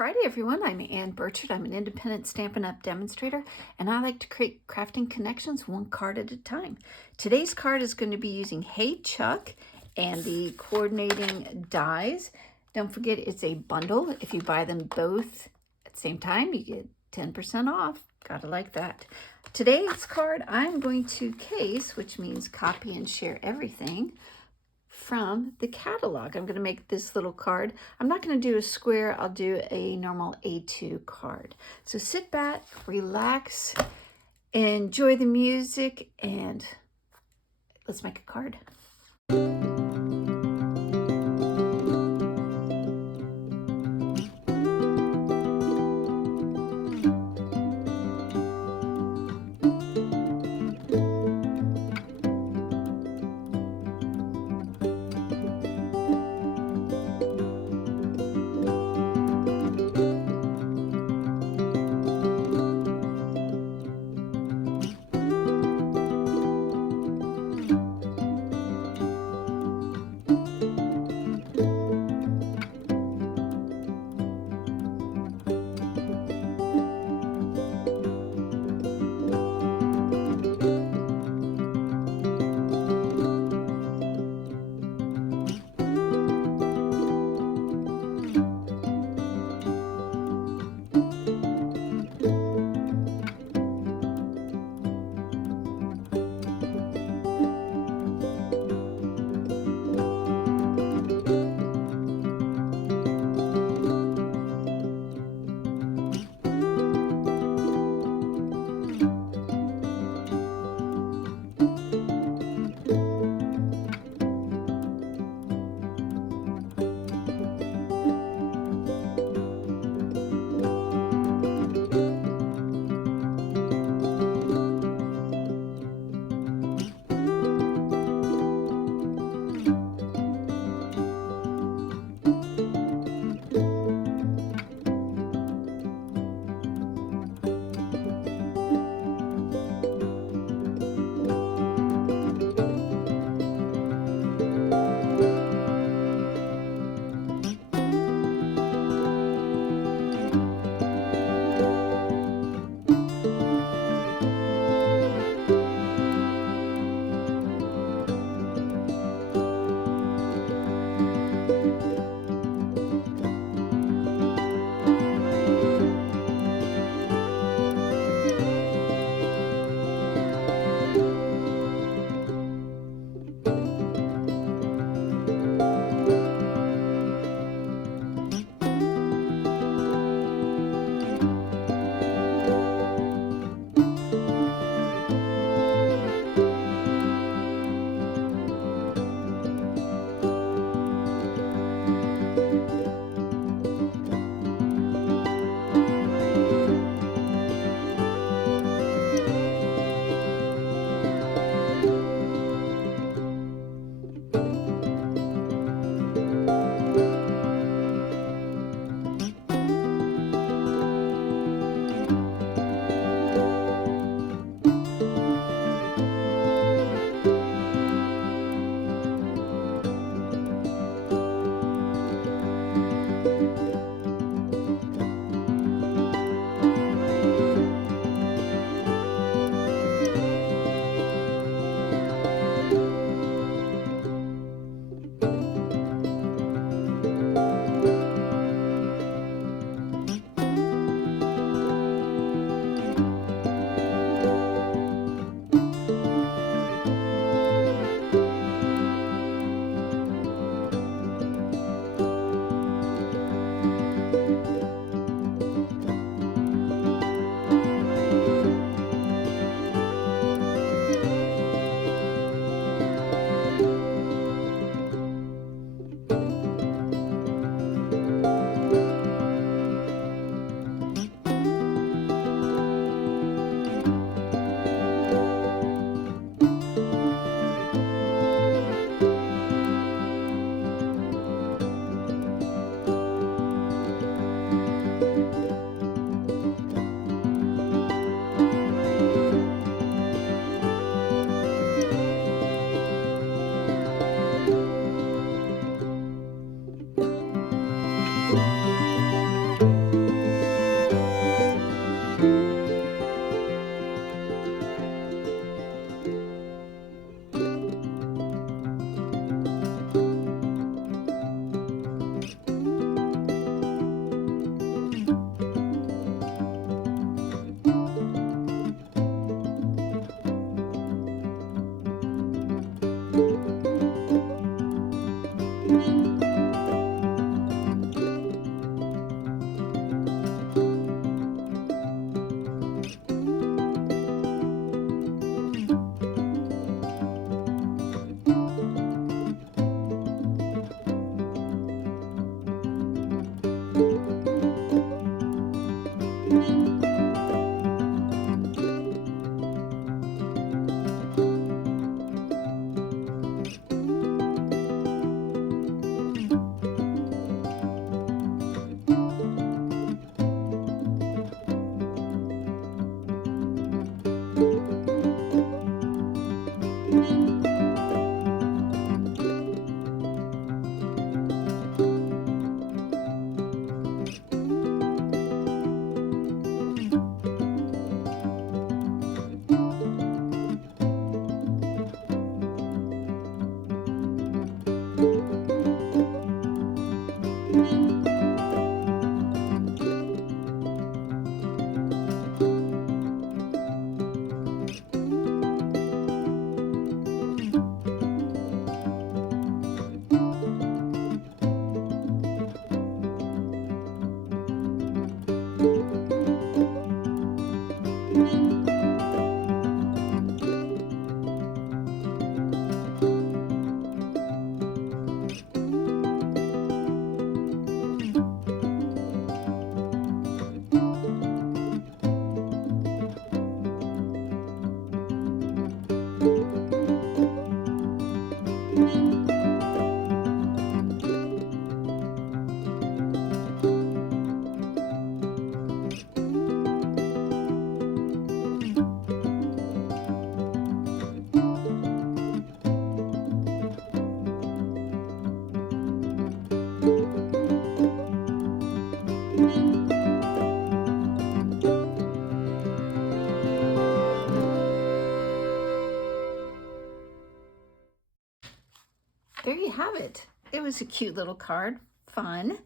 Friday, everyone. I'm Ann Birchard. I'm an independent Stampin' Up! Demonstrator, and I like to create crafting connections one card at a time. Today's card is going to be using Hey Chuck and the coordinating dies. Don't forget, it's a bundle. If you buy them both at the same time, you get 10% off. Gotta like that. Today's card, I'm going to case, which means copy and share everything, from the catalog. I'm going to make this little card. I'm not going to do a square. I'll do a normal A2 card. So sit back, relax, enjoy the music, and let's make a card. There you have it. It was a cute little card, fun.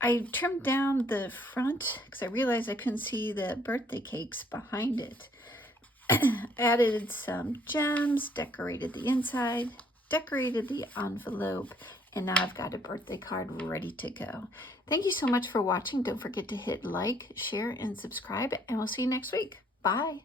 I trimmed down the front because I realized I couldn't see the birthday cakes behind it. Added some gems, decorated the inside, decorated the envelope, and now I've got a birthday card ready to go. Thank you so much for watching. Don't forget to hit like, share, and subscribe, and we'll see you next week. Bye.